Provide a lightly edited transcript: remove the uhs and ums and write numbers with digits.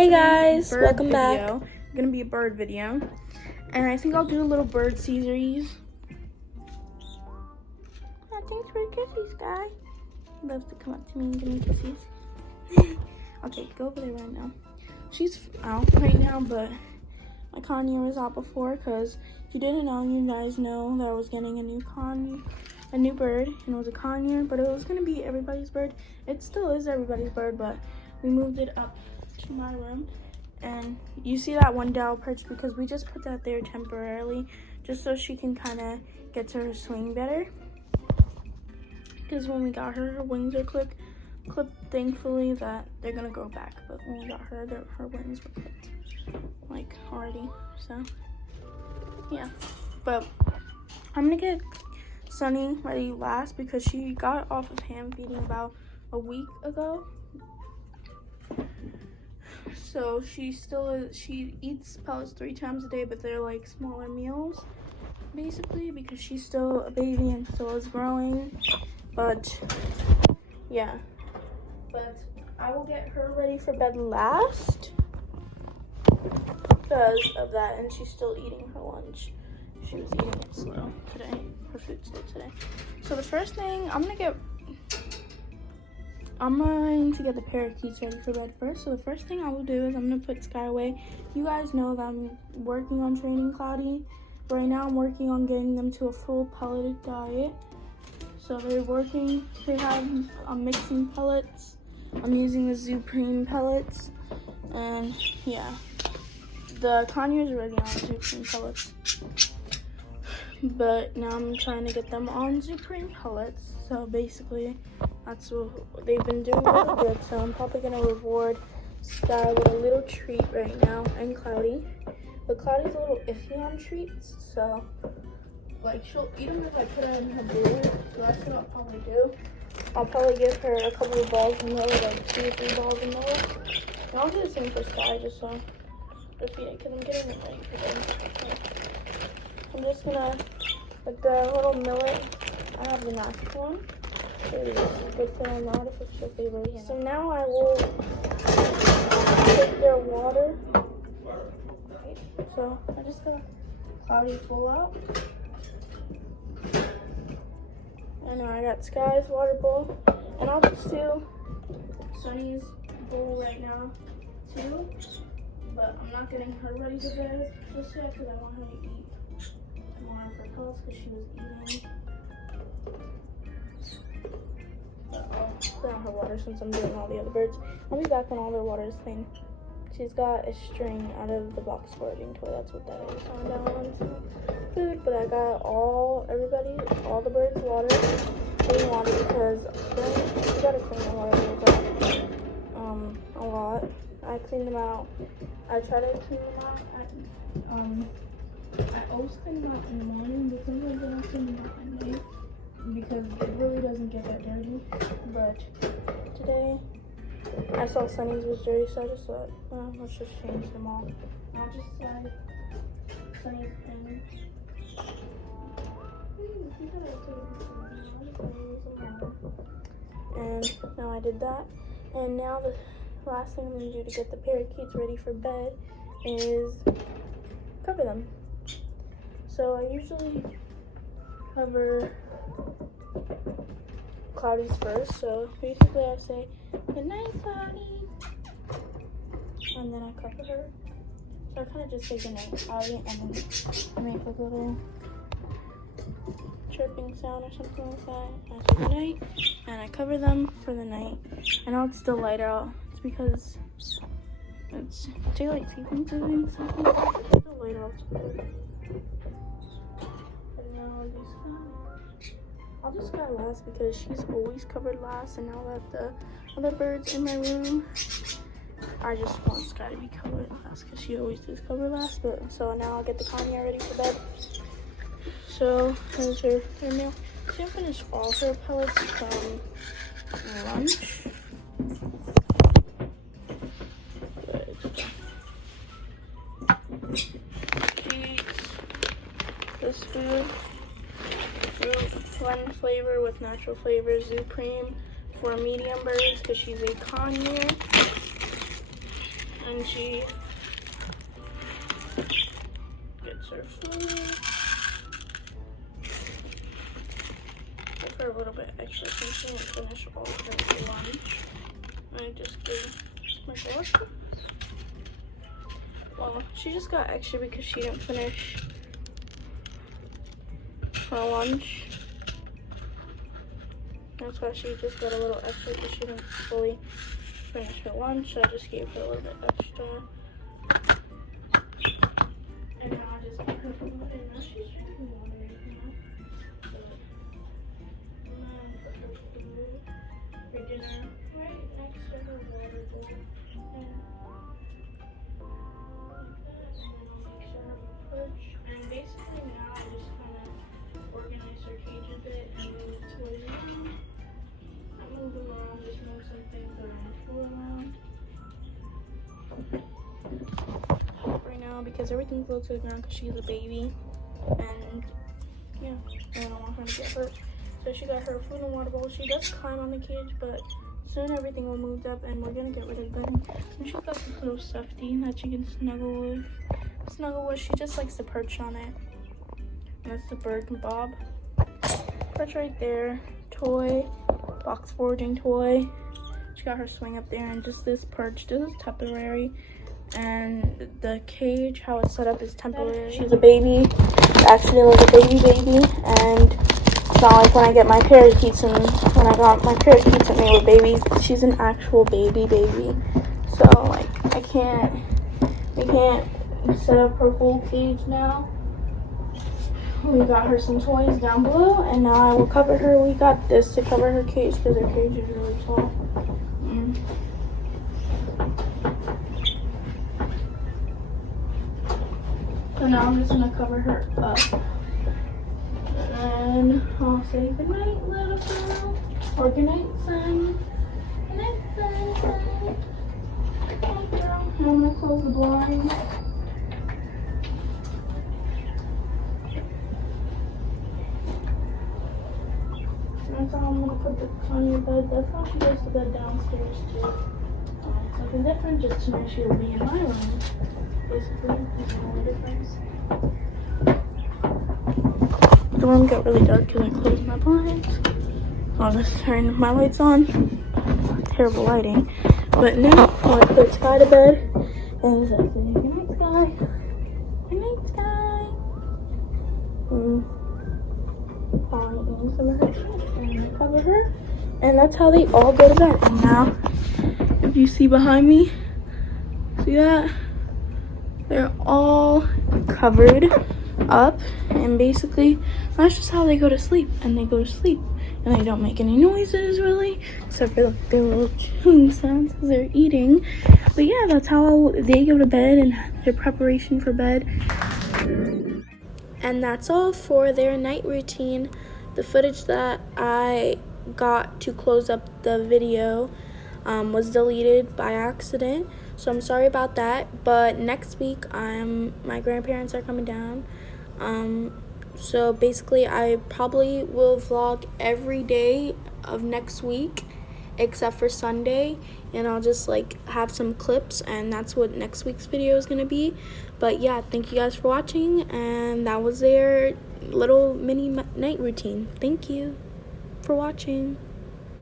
Hey guys, welcome back. It's gonna be a bird video, and I think I'll do a little bird series. Oh, thanks for kisses, Sky. He loves to come up to me and give me kisses. Okay, go over there right now. She's out right now, but my conure was out before, because if you didn't know, you guys know that I was getting a new bird, and it was a conure, but it was gonna be everybody's bird. It still is everybody's bird, but we moved it up to my room. And you see that one dowel perch because we just put that there temporarily, just so she can kind of get to her swing better. Because when we got her wings are clipped, thankfully that they're gonna grow back. But when we got her, her wings were clipped, like, already. So yeah, but I'm gonna get Sunny ready last because she got off of ham feeding about a week ago. So she eats pellets 3 times a day, but they're like smaller meals basically, because she's still a baby and still is growing. But yeah, but I will get her ready for bed last because of that, and she's still eating her lunch. She was eating it slow today, her food slow today. So the first thing I'm going to get the parakeets ready for bed first. So the first thing I will do is I'm going to put Sky away. You guys know that I'm working on training Cloudy. Right now I'm working on getting them to a full pelleted diet. So I'm mixing pellets. I'm using the Zupreme pellets. And yeah, the conure is already on Zupreme pellets. But now I'm trying to get them on Zupreme pellets. So basically, that's what they've been doing really good. So I'm probably gonna reward Sky with a little treat right now, and Cloudy. But Cloudy's a little iffy on treats, so like she'll eat them if I put her in her bowl. So that's what I'll probably do. I'll probably give her a couple of balls of milk, like 2 or 3 balls of milk. And I'll do the same for Sky, just so they're feeding, because I'm getting them ready for them. I'm just gonna, like the little millet, I have the natural one. It's good for them, not if it's your favorite. So now I will take their water. Right. So I just got Cloudy full out. And now I got Sky's water bowl. And I'll just do Sunny's bowl right now too. But I'm not getting her ready for bed just yet because I want her to eat more of her pellets because she was eating. I'll put on her water since I'm doing all the other birds. I'll be back when all their water is clean. She's got a string out of the box foraging toy. That's what that is. On down on some food, but I got all the birds water, clean water, because you gotta clean the water a lot. I cleaned them out. I try to clean them out I always clean them out in the morning, but sometimes I don't clean them out at night because it really doesn't get that dirty. But today I saw Sunny's was dirty, so I just thought, well, let's just change them all. I'll just slide Sunny's in. And now I did that. And now the last thing I'm going to do to get the parakeets ready for bed is cover them. So I usually cover Cloudy's first. So basically I say, "Good night, Cloudy," and then I cover her. So I kind of just say good night, Cloudy, and then I make a little chirping sound or something like that. I say good night, and I cover them for the night. I know it's still light out. It's because it's daylight savings and something. It's still light out. And now I'll just Sky last because she's always covered last, and now that the other birds in my room, I just want Sky to be covered last because she always does cover last. But so now I'll get the conure ready for bed. So here's her meal. She didn't finish all her pellets from lunch. She eats this food, fruit blend flavor with natural flavor, Zupreme for medium birds because she's a conure. and she gets her food. Give her a little bit extra since she didn't finish all of her lunch. And I just gave my girl. Well, she just got extra because she didn't finish her lunch. That's why she just got a little extra because she didn't fully finish her lunch. So I just gave her a little bit extra. And now I just gave her food. And now she's drinking water right now. But I'm gonna put her food for dinner right next to her water bowl. And and basically now I just kind of organize her cage a bit and move toys around. I move them around, just move some things around, right now because everything's low to the ground because she's a baby. And yeah, I don't want her to get hurt. So she got her food and water bowl. She does climb on the cage, but soon everything will move up and we're gonna get rid of them. And she's got this little stuffy that she can snuggle with. She just likes to perch on it. And that's the bird and Bob. Perch right there. Toy, box foraging toy. She got her swing up there and just this perch. This is temporary. And the cage, how it's set up is temporary. She's a baby, actually like a baby. And it's not like when I get my parakeets and when I got my parakeets and they were babies. She's an actual baby. So like we can't set up her whole cage now. We got her some toys down below and now I will cover her. We got this to cover her cage because her cage is really tall. So now I'm just gonna cover her up. And I'll say goodnight, little girl. Or goodnight, son. Goodnight, son. Hey, girl. I'm gonna close the blind. That's how I'm gonna put the on your bed. That's how she goes to bed downstairs too. Something different, just to make sure she'll be in my room. Basically, that's the only difference. The room got really dark because I closed my blinds. I'll just turn my lights on. Terrible lighting. But now I'll put Sky to bed. And say, good night, Sky. Good night, Sky. Eating some of her shit. And I cover her. And that's how they all go to bed. And now, if you see behind me, see that? They're all covered up, and basically that's just how they go to sleep. And they go to sleep and they don't make any noises really, except for like their little chewing sounds because they're eating. But yeah, that's how they go to bed and their preparation for bed. And that's all for their night routine. The footage that I got to close up the video was deleted by accident, so I'm sorry about that. But next week my grandparents are coming down, so basically I probably will vlog every day of next week except for Sunday, and I'll just like have some clips, and that's what next week's video is gonna be. But yeah, thank you guys for watching, and that was their little mini night routine. Thank you for watching.